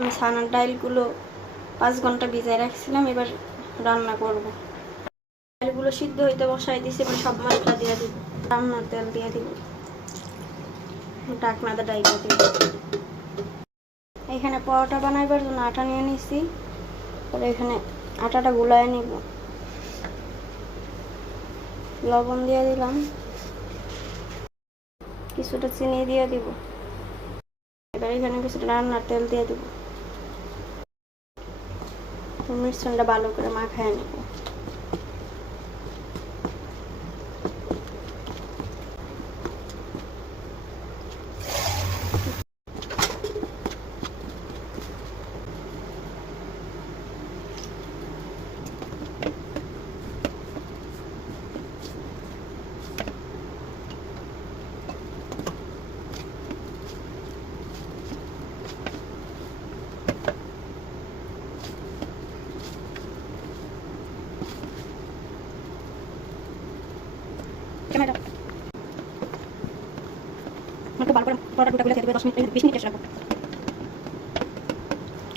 আমি ছানার ডালগুলো 5 ঘন্টা ভিজায় রাখছিলাম, এবার রান্না করব। ডালগুলো সিদ্ধ হইতে বসাই দিয়েছি, এবার সব মশলা দিয়ে দিব, রান্নার তেল দিয়ে দিব, ঢাকনাতে ডাইকা দিব। এখানে পরোটা বানাইবার জন্য আটা নিয়ে নিছি, পরে এখানে আটাটা গুলায় নিব, লবণ দিয়ে দিলাম, কিছুটা চিনি দিয়ে দিব, এবার এখানে কিছুটা রান্নার তেল দিয়ে দিব, মিশ্রণটা ভালো করে মাখায় নেব।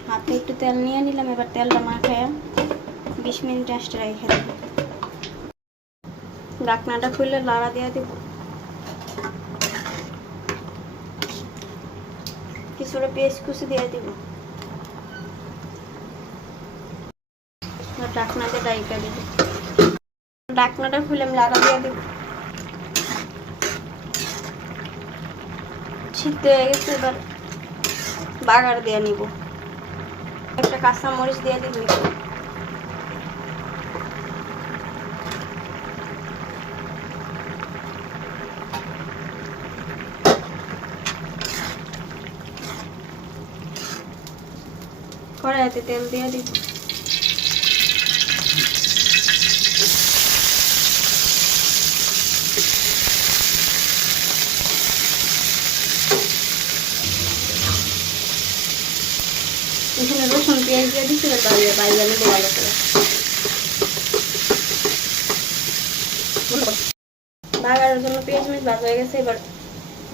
হাতে একটু তেল নিয়ে নিলাম, এবার তেলটা মাখায় 20 মিনিট রেস্টে রেখে দেব। ঢাকনাটা খুলে লাড়া দিয়ে দেব, কিছুটা পেঁয়াজ কুচি দিয়ে দিব, ঢাকনাতে ডাইকা দিব। ঢাকনাটা খুলে আমি লাড়া দিয়ে দেব, সিদ্ধ হয়ে গেছে, এবার বাগার দিয়ে নিব, একটা কাঁচা মরিচ দিয়ে দিব, কড়াইতে তেল দিয়ে দিব, এখানে রসুন পেঁয়াজ দিয়ে দিচ্ছি, বাইরে নেবো ভালো করে। বাগারের জন্য পেঁয়াজ মিচ ভাজা হয়ে গেছে, এবার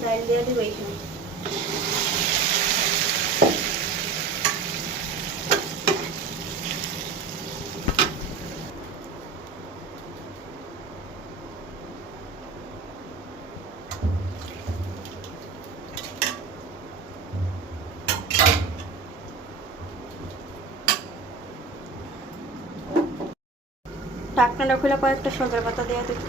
ডাল দিয়ে দিব এখানে। ঢাকনাটা খুলে কয়েকটা সজনে পাতা দিয়ে দিব,